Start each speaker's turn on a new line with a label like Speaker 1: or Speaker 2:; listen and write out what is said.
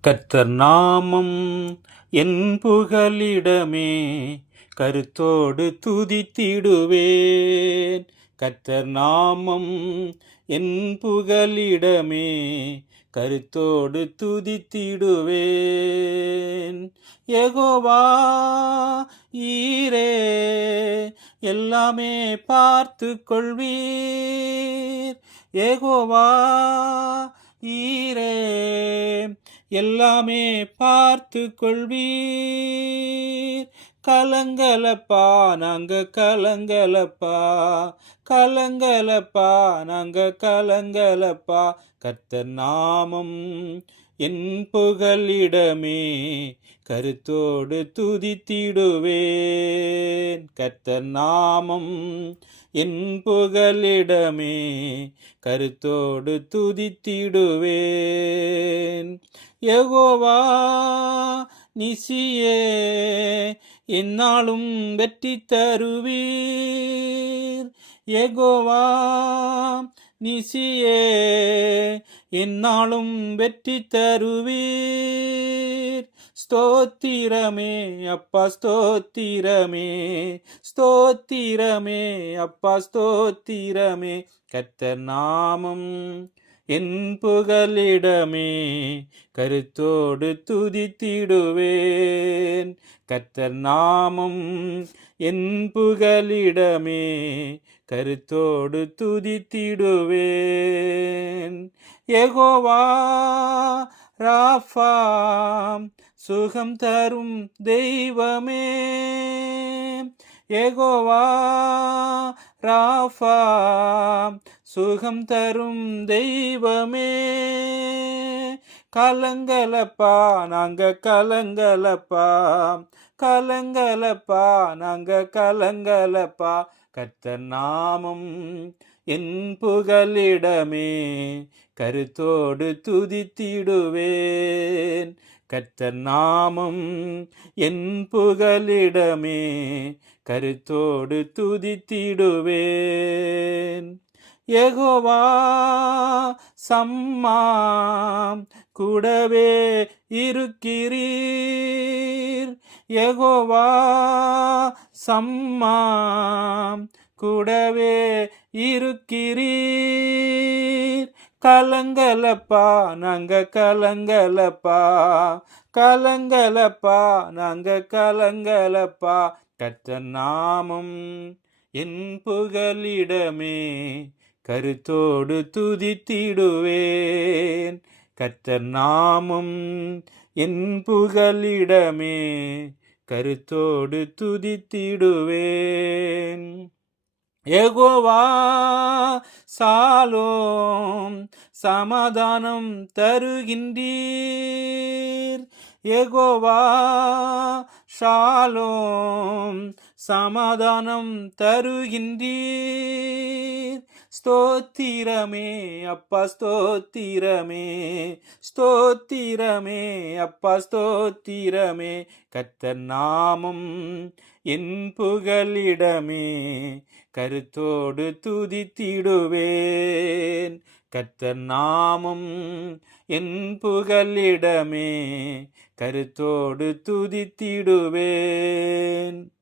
Speaker 1: கர்த்தர் நாமம் என் புகலிடமே கருத்தோடு துதித்திடுவேன். கர்த்தர் நாமம் என் புகலிடமே கருத்தோடு துதித்திடுவேன். எகோவா ஈரே எல்லாமே பார்த்து கொள்வீர் எகோவா ஈ எல்லாமே பார்த்து கொள்வீர். கலங்கலப்பா நாங்க கலங்கலப்பா. கலங்கலப்பா நாங்க கலங்கலப்பா. கர்த்தர் நாமம் என் புகலிடமே கருத்தோடு துதித்திடுவேன். கர்த்தர் நாமம் என் புகலிடமே கருத்தோடு துதித்திடுவேன். யகோவா நிசியே என்னாலும் வெற்றி தருவீர். எகோவா நிசியே என்னாலும் வெற்றி தருவீர். ஸ்தோத்திரமே அப்பா ஸ்தோத்திரமே ஸ்தோத்திரமே அப்பா ஸ்தோத்திரமே. கர்த்தர் நாமம் என் புகலிடமே கருத்தோடு துதித்திடுவேன். கர்த்தர் நாமம் என் புகலிடமே கருத்தோடு துதித்திடுவேன். எகோவா ராஃபா சுகம் தரும் தெய்வமே. எகோவா ராஃபா சுகம் தரும் தெய்வமே. கலங்கலப்பா நாங்க கலங்கலப்பா. கலங்கலப்பா நாங்க கலங்கலப்பா. கர்த்தர் நாமம் என் புகலிடமே. கருத்தோடு துதித்திடுவேன். கர்த்தர் நாமம் என் புகலிடமே. கருத்தோடு துதித்திடுவேன். எகோவா சம்மா கூடவே இருக்கிறீர். எகோவா சம்மா கூடவே இருக்கிறீர். கலங்கலப்பா நாங்க கலங்கலப்பா. கலங்கலப்பா நாங்க கலங்கலப்பா. கற்ற நாமம் என் புகலிடமே. கருத்தோடு துதித்திடுவேன். கர்த்தர் நாமும் என் புகலிடமே கருத்தோடு துதித்திடுவேன். எகோவா சாலோம் சமாதானம் தருகின்றீர். எகோவா ஷாலோம் சமாதானம் தருகின்றீர். ஸ்தோத்திரமே அப்பா ஸ்தோத்திரமே. ஸ்தோத்திரமே அப்பா ஸ்தோத்திரமே. கர்த்தர் நாமம் என் புகலிடமே. கருத்தோடு துதித்திடுவேன். கர்த்தர் நாமம் என் புகலிடமே. கருத்தோடு துதித்திடுவேன்.